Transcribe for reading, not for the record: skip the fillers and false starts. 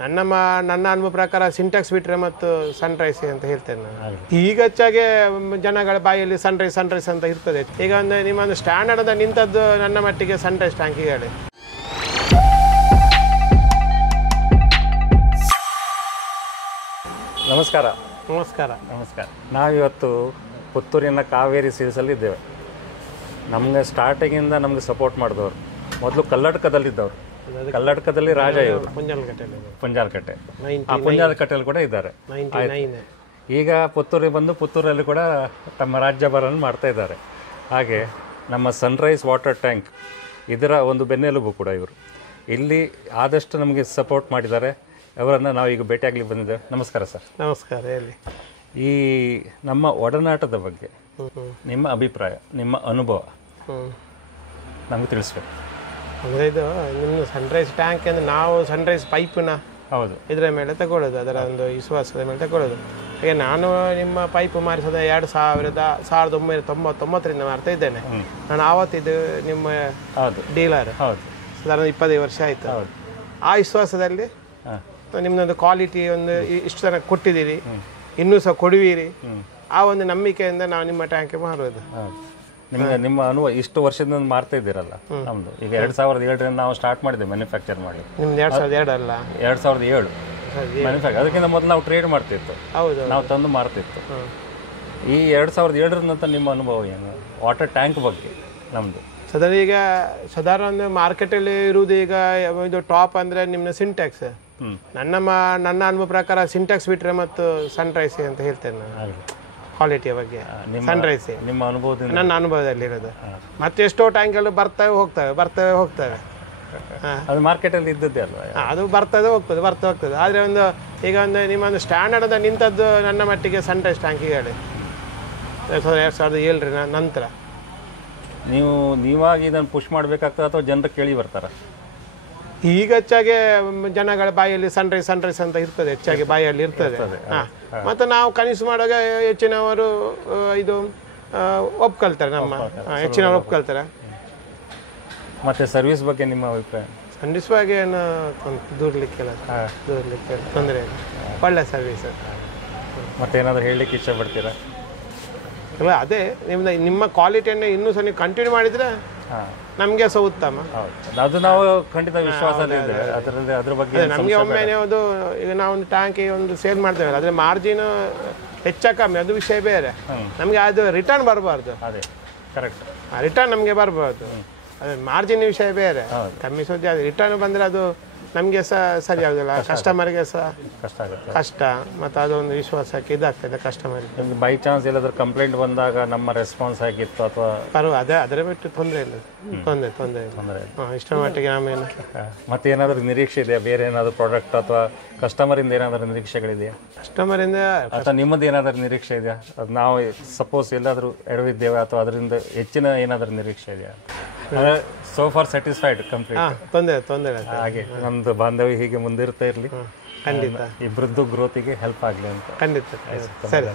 ನನ್ನ ಅನುಭವ ಪ್ರಕಾರ ಸಿಂಟ್ಯಾಕ್ಸ್ ಬಿಟ್ರೆ ಮತ್ತು ಸನ್ರೈಸ್ ಅಂತ ಹೇಳ್ತೇನೆ ನಾನು. ಈಗ ಹೆಚ್ಚಾಗಿ ಜನಗಳ ಬಾಯಲ್ಲಿ ಸನ್ರೈಸ್ ಅಂತ ಇರ್ತದೆ. ಈಗ ಒಂದು ನಿಮ್ಮೊಂದು ಸ್ಟ್ಯಾಂಡರ್ಡ್ ಅಂತ ನಿಂತದ್ದು ನನ್ನ ಮಟ್ಟಿಗೆ ಸನ್ರೈಸ್ ಟ್ಯಾಂಕ್ ಹೇಳಿ. ನಮಸ್ಕಾರ. ನಮಸ್ಕಾರ. ನಮಸ್ಕಾರ. ನಾವಿವತ್ತು ಪುತ್ತೂರಿನ ಕಾವೇರಿ ಸಿಲ್ಸಲ್ಲಿ ಇದ್ದೇವೆ. ನಮಗೆ ಸ್ಟಾರ್ಟಿಂಗಿಂದ ನಮಗೆ ಸಪೋರ್ಟ್ ಮಾಡಿದವರು ಮೊದಲು ಕಲ್ಲಡ್ಕದಲ್ಲಿದ್ದವರು. ಕಲ್ಲಡ್ಕದಲ್ಲಿ ರಾಜ ಇವರು ಪುಂಜಾಲಕಟ್ಟೆ. ಆ ಪುಂಜಾಲಕಟ್ಟೆಯಲ್ಲಿ ಕೂಡ ಇದ್ದಾರೆ. ಈಗ ಪುತ್ತೂರಿಗೆ ಬಂದು ಪುತ್ತೂರಲ್ಲಿ ಕೂಡ ತಮ್ಮ ರಾಜ್ಯಭಾರವನ್ನು ಮಾಡ್ತಾ ಇದ್ದಾರೆ. ಹಾಗೆ ನಮ್ಮ ಸನ್ರೈಸ್ ವಾಟರ್ ಟ್ಯಾಂಕ್ ಇದರ ಒಂದು ಬೆನ್ನೆಲುಬು ಕೂಡ ಇವರು. ಇಲ್ಲಿ ಆದಷ್ಟು ನಮಗೆ ಸಪೋರ್ಟ್ ಮಾಡಿದ್ದಾರೆ. ಅವರನ್ನು ನಾವು ಈಗ ಭೇಟಿಯಾಗಲಿಕ್ಕೆ ಬಂದಿದ್ದೇವೆ. ನಮಸ್ಕಾರ ಸರ್. ನಮಸ್ಕಾರ. ಹೇಳಿ. ಈ ನಮ್ಮ ಒಡನಾಟದ ಬಗ್ಗೆ ನಿಮ್ಮ ಅಭಿಪ್ರಾಯ, ನಿಮ್ಮ ಅನುಭವ ನಮಗೆ ತಿಳಿಸ್ಬೇಕು. ಅಂದರೆ ಇದು ನಿಮ್ಮ ಸನ್ರೈಸ್ ಟ್ಯಾಂಕ್ ಅಂದರೆ ನಾವು ಸನ್ರೈಸ್ ಪೈಪ್ನ ಹೌದು ಇದರ ಮೇಲೆ ತಗೊಳ್ಳೋದು, ಅದರ ಒಂದು ವಿಶ್ವಾಸದ ಮೇಲೆ ತಗೊಳ್ಳೋದು. ಈಗ ನಾನು ನಿಮ್ಮ ಪೈಪ್ ಮಾರಿಸೋದು 1999ರಿಂದ ಮಾಡ್ತಾ ಇದ್ದೇನೆ. ನಾನು ಆವತ್ತಿದ್ದು ನಿಮ್ಮ ಡೀಲರ್. ಸಾಧಾರಣ 25 ವರ್ಷ ಆಯಿತು. ಆ ವಿಶ್ವಾಸದಲ್ಲಿ ನಿಮ್ಮದೊಂದು ಕ್ವಾಲಿಟಿ ಒಂದು ಇಷ್ಟು ತನಕ ಕೊಟ್ಟಿದ್ದೀರಿ, ಇನ್ನೂ ಸಹ ಕೊಡುವಿರಿ, ಆ ಒಂದು ನಂಬಿಕೆಯಿಂದ ನಾವು ನಿಮ್ಮ ಟ್ಯಾಂಕ್ ಮಾರೋದು. ನಿಮಗೆ ನಿಮ್ಮ ಅನುಭವ ಇಷ್ಟು ವರ್ಷದಿಂದ ಮಾರ್ತಾ ಇದ್ದೀರಲ್ಲ. ನಮ್ಮದು ಈಗ 2007ರಿಂದ ನಾವು ಸ್ಟಾರ್ಟ್ ಮಾಡಿದ್ದೇವೆ ಮ್ಯಾನುಫ್ಯಾಕ್ಚರ್ ಮಾಡಿ. ನಿಮ್ದು 2002 ಅಲ್ಲ? 2007 ಮ್ಯಾನುಫ್ಯಾಕ್ಚರ್. ಅದಕ್ಕಿಂತ ಮೊದಲು ನಾವು ಟ್ರೇಡ್ ಮಾಡ್ತಿತ್ತು. ಹೌದು, ನಾವು ತಂದು ಮಾರ್ತಿತ್ತು. ಈ 2007ರಿಂದ ನಿಮ್ಮ ಅನುಭವ ಏನು ವಾಟರ್ ಟ್ಯಾಂಕ್ ಬಗ್ಗೆ ನಮ್ಮದು? ಸಾಧಾರಣ ಒಂದು ಮಾರ್ಕೆಟಲ್ಲಿ ಇರುವುದು ಈಗ ಇದು ಟಾಪ್ ಅಂದರೆ ನಿಮ್ಮ ಸಿಂಟ್ಯಾಕ್ಸ್. ನನ್ನ ಅನುಭವ ಪ್ರಕಾರ ಸಿಂಟ್ಯಾಕ್ಸ್ ಬಿಟ್ರೆ ಮತ್ತು ಸನ್ರೈಸ್ ಅಂತ ಹೇಳ್ತೇನೆ ನಾನು ಕ್ವಾಲಿಟಿಯ ಬಗ್ಗೆ. ಸನ್ರೈಸ್ ನಿಮ್ಮ ಅನುಭವದಿಂದ, ನನ್ನ ಅನುಭವದಲ್ಲಿ ಇರೋದು. ಮತ್ತೆ ಎಷ್ಟೋ ಟ್ಯಾಂಕ್ಗಳು ಬರ್ತವೆ ಹೋಗ್ತವೆ. ಅದು ಮಾರ್ಕೆಟಲ್ಲಿ ಇದ್ದದ್ದೇ ಅಲ್ವಾ? ಅದು ಬರ್ತದೆ ಹೋಗ್ತದೆ. ಆದರೆ ಈಗ ನಿಮ್ಮೊಂದು ಸ್ಟ್ಯಾಂಡರ್ಡ್ ಅಂತ ನಿಂತದ್ದು ನನ್ನ ಮಟ್ಟಿಗೆ ಸನ್ರೈಸ್ ಟ್ಯಾಂಕ್ ಹೇಳಿ 2007 ನಂತರ. ನೀವಾಗಿ ಇದನ್ನು ಪುಷ್ ಮಾಡಬೇಕಾಗ್ತದೆ ಅಥವಾ ಜನರು ಕೇಳಿ ಬರ್ತಾರ? ಈಗ ಹೆಚ್ಚಾಗಿ ಜನಗಳ ಬಾಯಲ್ಲಿ ಸನ್ರೈಸ್ ಅಂತ ಇರ್ತದೆ, ಹೆಚ್ಚಾಗಿ ಬಾಯಲ್ಲಿ ಇರ್ತದೆ. ಮತ್ತು ನಾವು ಕನಸು ಮಾಡುವಾಗ ಹೆಚ್ಚಿನವರು ಇದು ಒಪ್ಕೊಳ್ತಾರೆ, ಹೆಚ್ಚಿನವರು ಒಪ್ಕೊಳ್ತಾರೆ. ಮತ್ತೆ ಸರ್ವಿಸ್ ಬಗ್ಗೆ ನಿಮ್ಮ ಅಭಿಪ್ರಾಯ? ಸರ್ವಿಸ್ ಬಗ್ಗೆ ಏನು ದೂರ್ಲಿಕ್ಕಿಲ್ಲ, ತೊಂದರೆ ಇಲ್ಲ, ಒಳ್ಳೆ ಸರ್ವಿಸ್. ಮತ್ತೇನಾದರೂ ಹೇಳಲಿಕ್ಕೆ ಇಷ್ಟಪಡ್ತೀರಾ? ಇಲ್ಲ, ಅದೇ ನಿಮ್ಮ ಕ್ವಾಲಿಟಿಯನ್ನು ಇನ್ನೂ ಸಹ ನೀವು ಕಂಟಿನ್ಯೂ ಮಾಡಿದರೆ ನಮಗೆ ಸಹ ಉತ್ತಮ. ಅದು ನಾವು ಖಂಡಿತ ವಿಶ್ವಾಸ ಅದ್ರ ಬಗ್ಗೆ ನಮಗೆ ಒಮ್ಮೆ ಅದು ಈಗ ನಾವೊಂದು ಟ್ಯಾಂಕ್ ಒಂದು ಸೇಲ್ ಮಾಡ್ತೇವೆ, ಅದ್ರ ಮಾರ್ಜಿನ್ ಹೆಚ್ಚ ಕಮ್ಮಿ ಅದು ವಿಷಯ ಬೇರೆ. ನಮಗೆ ಅದು ರಿಟರ್ನ್ ಬರಬಾರ್ದು. ಅದೇ ಕರೆಕ್ಟ್, ರಿಟರ್ನ್ ನಮಗೆ ಬರಬಾರ್ದು. ಅದೇ ಮಾರ್ಜಿನ್ ವಿಷಯ ಬೇರೆ. ಕಮ್ಮಿ ಸುದ್ದಿ ಅದು ರಿಟರ್ನ್ ಬಂದರೆ ಅದು ನಮಗೆ ಸಹ ಸರಿ ಆಗೋದಿಲ್ಲ, ಕಸ್ಟಮರ್ಗೆ ಸಹ ಕಷ್ಟ. ಮತ್ತು ಅದೊಂದು ವಿಶ್ವಾಸಕ್ಕೆ ಇದಾಗ್ತದೆ ಕಸ್ಟಮರ್ಗೆ. ಬೈ ಚಾನ್ಸ್ ಎಲ್ಲಾದ್ರೂ ಕಂಪ್ಲೇಂಟ್ ಬಂದಾಗ ನಮ್ಮ ರೆಸ್ಪಾನ್ಸ್ ಆಗಿತ್ತು ಅಥವಾ ಅದರ ಬಿಟ್ಟು ತೊಂದರೆ ಇಲ್ಲ. ತೊಂದರೆ ಇಷ್ಟ ಮಟ್ಟಿಗೆ ನಾವೇನು. ಮತ್ತೆ ಏನಾದರೂ ನಿರೀಕ್ಷೆ ಇದೆಯಾ? ಬೇರೆ ಏನಾದರೂ ಪ್ರಾಡಕ್ಟ್ ಅಥವಾ ಕಸ್ಟಮರಿಂದ ಏನಾದರೂ ನಿರೀಕ್ಷೆಗಳಿದೆಯಾ? ಕಸ್ಟಮರಿಂದ ಅಥವಾ ನಿಮ್ಮದು ಏನಾದರೂ ನಿರೀಕ್ಷೆ ಇದೆಯಾ? ಅದು ನಾವು ಸಪೋಸ್ ಎಲ್ಲಾದರೂ ಎಡವಿದ್ದೇವೆ ಅಥವಾ ಅದರಿಂದ ಹೆಚ್ಚಿನ ಏನಾದರೂ ನಿರೀಕ್ಷೆ ಇದೆಯಾ? So for satisfied complete? ತೊಂದರೆ ಹಾಗೆ ನಮ್ದು ಬಾಂಧವ್ಯ ಹೀಗೆ ಮುಂದಿರ್ತಾ ಇರಲಿ. ಖಂಡಿತ ಇಬ್ಬರದ್ದು ಗ್ರೋತಿಗೆ ಹೆಲ್ಪ್ ಆಗಲಿ ಅಂತ. ಖಂಡಿತ. ಸರಿ.